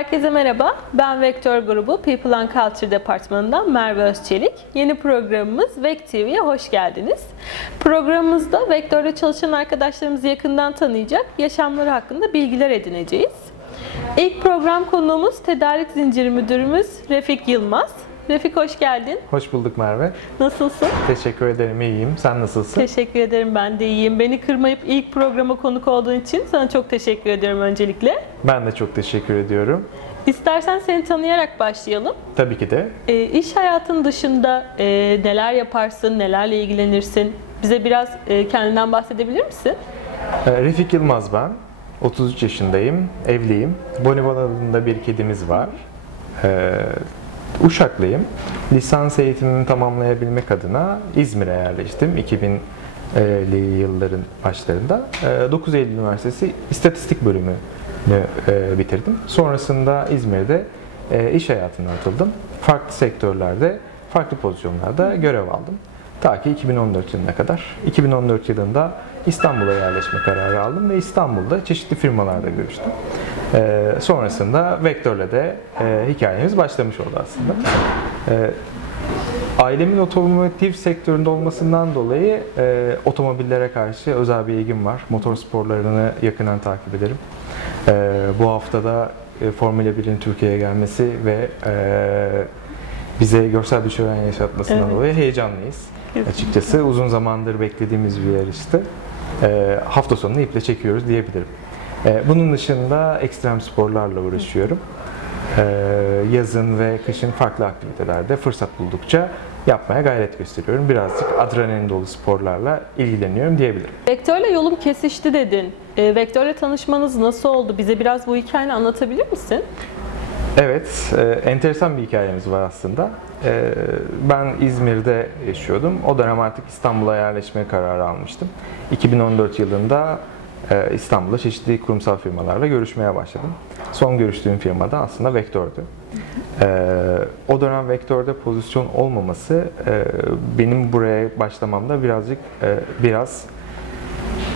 Herkese merhaba. Ben Vektör Grubu People and Culture Departmanı'ndan Merve Özçelik. Yeni programımız Vek TV'ye hoş geldiniz. Programımızda Vektör'de çalışan arkadaşlarımızı yakından tanıyacak, yaşamları hakkında bilgiler edineceğiz. İlk program konuğumuz Tedarik Zinciri Müdürümüz Refik Yılmaz. Refik hoş geldin. Hoş bulduk Merve. Nasılsın? Teşekkür ederim, iyiyim. Sen nasılsın? Teşekkür ederim ben de iyiyim. Beni kırmayıp ilk programa konuk olduğun için sana çok teşekkür ediyorum öncelikle. Ben de çok teşekkür ediyorum. İstersen seni tanıyarak başlayalım. Tabii ki de. E, iş hayatın dışında e, neler yaparsın, nelerle ilgilenirsin? Bize biraz e, kendinden bahsedebilir misin? Ee, Refik Yılmaz ben. 33 yaşındayım, evliyim. Bonibon adında bir kedimiz var. Ee, Uşaklıyım. Lisans eğitimimi tamamlayabilmek adına İzmir'e yerleştim 2000'li yılların başlarında. Ee, 9 Eylül Üniversitesi İstatistik bölümünü e, bitirdim. Sonrasında İzmir'de e, iş hayatına atıldım. Farklı sektörlerde, farklı pozisyonlarda görev aldım. Ta ki 2014 yılına kadar. 2014 yılında İstanbul'a yerleşme kararı aldım ve İstanbul'da çeşitli firmalarda görüştüm. Ee, sonrasında Vektör'le de e, hikayemiz başlamış oldu aslında. Ee, ailemin otomotiv sektöründe olmasından dolayı e, otomobillere karşı özel bir ilgim var. Motor sporlarını yakından takip ederim. Ee, bu haftada e, Formula 1'in Türkiye'ye gelmesi ve e, bize görsel bir şölen yaşatmasından Evet. dolayı heyecanlıyız. Açıkçası uzun zamandır beklediğimiz bir yarıştı. Ee, hafta sonunu iple çekiyoruz diyebilirim. Ee, bunun dışında ekstrem sporlarla uğraşıyorum. Ee, yazın ve kışın farklı aktivitelerde fırsat buldukça yapmaya gayret gösteriyorum. Birazcık adrenalin dolu sporlarla ilgileniyorum diyebilirim. Vektörle yolum kesişti dedin. E, Vektörle tanışmanız nasıl oldu? Bize biraz bu hikayeni anlatabilir misin? Evet, e, enteresan bir hikayemiz var aslında. E, ben İzmir'de yaşıyordum. O dönem artık İstanbul'a yerleşme kararı almıştım. 2014 yılında İstanbul'da çeşitli kurumsal firmalarla görüşmeye başladım. Son görüştüğüm firma da aslında Vektör'dü. E, o dönem Vektör'de pozisyon olmaması e, benim buraya başlamamda birazcık e, biraz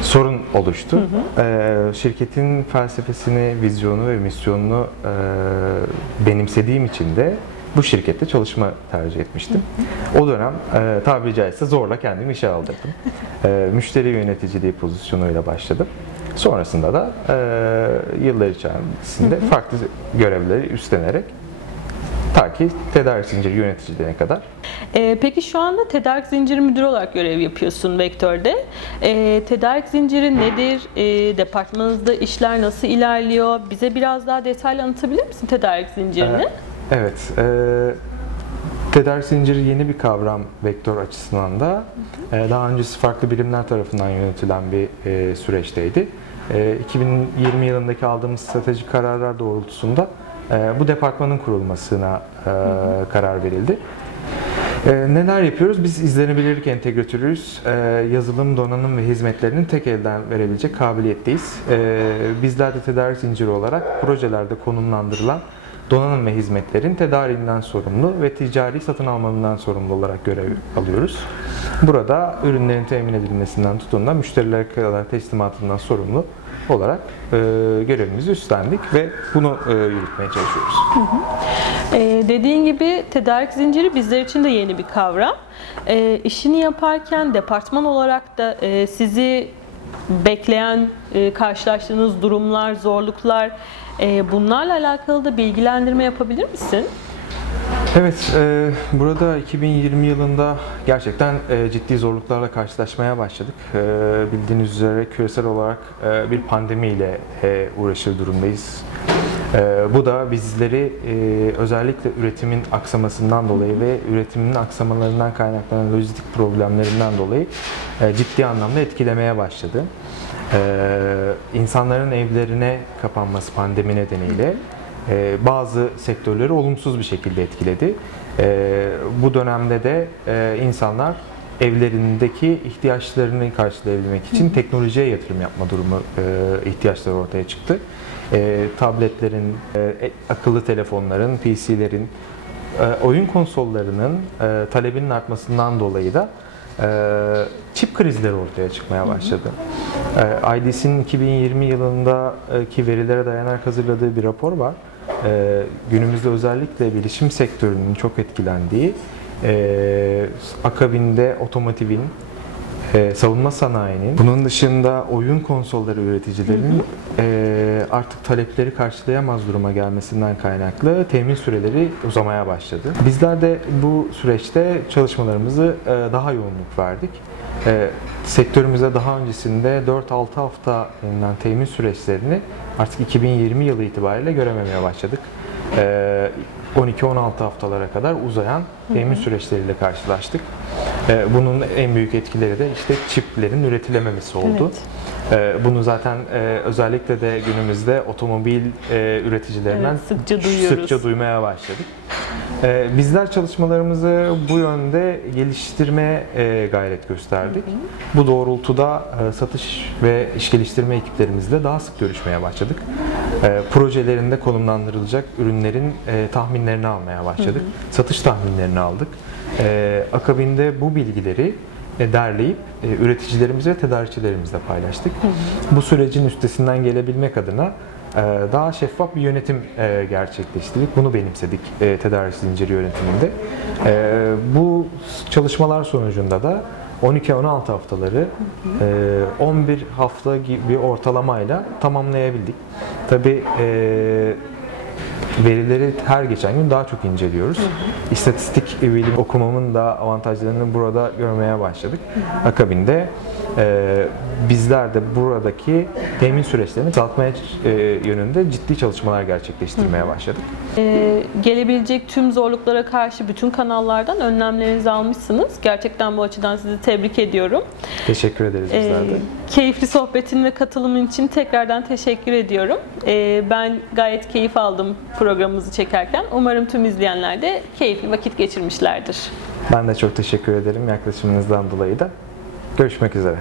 sorun oluştu. Ee, şirketin felsefesini, vizyonu ve misyonunu e, benimsediğim için de bu şirkette çalışma tercih etmiştim. O dönem e, tabiri caizse zorla kendimi işe aldırdım. E, müşteri yöneticiliği pozisyonuyla başladım. Sonrasında da e, yıllar içerisinde farklı görevleri üstlenerek ta ki tedarik zinciri yöneticiliğine kadar E, peki şu anda tedarik zinciri müdürü olarak görev yapıyorsun Vektör'de. E, tedarik zinciri nedir? E, departmanınızda işler nasıl ilerliyor? Bize biraz daha detaylı anlatabilir misin tedarik zincirini? Evet, e, tedarik zinciri yeni bir kavram vektör açısından da. E, daha öncesi farklı birimler tarafından yönetilen bir e, süreçteydi. E, 2020 yılındaki aldığımız stratejik kararlar doğrultusunda e, bu departmanın kurulmasına e, karar verildi. E, neler yapıyoruz? Biz izlenebilirlik entegratörüyüz. E, yazılım, donanım ve hizmetlerinin tek elden verebilecek kabiliyetteyiz. E, bizler de tedarik zinciri olarak projelerde konumlandırılan donanım ve hizmetlerin tedariğinden sorumlu ve ticari satın almanından sorumlu olarak görev alıyoruz. Burada ürünlerin temin edilmesinden tutun da müşterilere kadar teslimatından sorumlu olarak e, görevimizi üstlendik ve bunu e, yürütmeye çalışıyoruz. Ee, dediğin gibi tedarik zinciri bizler için de yeni bir kavram. Ee, işini yaparken departman olarak da e, sizi bekleyen, e, karşılaştığınız durumlar, zorluklar, e, bunlarla alakalı da bilgilendirme yapabilir misin? Evet, e, burada 2020 yılında gerçekten e, ciddi zorluklarla karşılaşmaya başladık. E, bildiğiniz üzere küresel olarak e, bir pandemiyle e, uğraşır durumdayız. E, bu da bizleri e, özellikle üretimin aksamasından dolayı ve üretimin aksamalarından kaynaklanan lojistik problemlerinden dolayı e, ciddi anlamda etkilemeye başladı. E, insanların evlerine kapanması pandemi nedeniyle e, bazı sektörleri olumsuz bir şekilde etkiledi. E, bu dönemde de insanlar evlerindeki ihtiyaçlarını karşılayabilmek için teknolojiye yatırım yapma durumu ihtiyaçları ortaya çıktı. E, tabletlerin, e, e, akıllı telefonların, PC'lerin, e, oyun konsollarının e, talebinin artmasından dolayı da e, çip krizleri ortaya çıkmaya başladı. E, IDC'nin 2020 yılındaki verilere dayanarak hazırladığı bir rapor var. e, günümüzde özellikle bilişim sektörünün çok etkilendiği, e, akabinde otomotivin, e, savunma sanayinin, bunun dışında oyun konsolları üreticilerinin e, artık talepleri karşılayamaz duruma gelmesinden kaynaklı temin süreleri uzamaya başladı. Bizler de bu süreçte çalışmalarımızı e, daha yoğunluk verdik. E, sektörümüzde daha öncesinde 4-6 hafta denilen temin süreçlerini artık 2020 yılı itibariyle görememeye başladık. E, 12-16 haftalara kadar uzayan temin süreçleriyle karşılaştık. E, Bunun en büyük etkileri de işte çiplerin üretilememesi oldu. Evet. E, Bunu zaten e, özellikle de günümüzde otomobil e, üreticilerinden Evet, sıkça duyuyoruz. sıkça duymaya başladık. E, Bizler çalışmalarımızı bu yönde geliştirmeye e, gayret gösterdik. Bu doğrultuda e, satış ve iş geliştirme ekiplerimizle daha sık görüşmeye başladık. E, Projelerinde konumlandırılacak ürünlerin e, tahminlerini almaya başladık. Satış tahminlerini aldık. E, Akabinde bu bilgileri derleyip üreticilerimiz ve tedarikçilerimizle paylaştık. Bu sürecin üstesinden gelebilmek adına daha şeffaf bir yönetim e, gerçekleştirdik. Bunu benimsedik e, tedarik zinciri yönetiminde. E, Bu çalışmalar sonucunda da 12-16 haftaları e, 11 hafta gibi bir ortalamayla tamamlayabildik. Tabii e, verileri her geçen gün daha çok inceliyoruz. İstatistik bilim okumamın da avantajlarını burada görmeye başladık. Akabinde e, bizler de buradaki temin süreçlerini azaltmaya e, yönünde ciddi çalışmalar gerçekleştirmeye başladık. Ee, gelebilecek tüm zorluklara karşı bütün kanallardan önlemlerinizi almışsınız. Gerçekten bu açıdan sizi tebrik ediyorum. Teşekkür ederiz Ee, bizler de. keyifli sohbetin ve katılımın için tekrardan teşekkür ediyorum. Ee, ben gayet keyif aldım programımızı çekerken. Umarım tüm izleyenler de keyifli vakit geçirmişlerdir. Ben de çok teşekkür ederim yaklaşımınızdan dolayı da. Görüşmek üzere.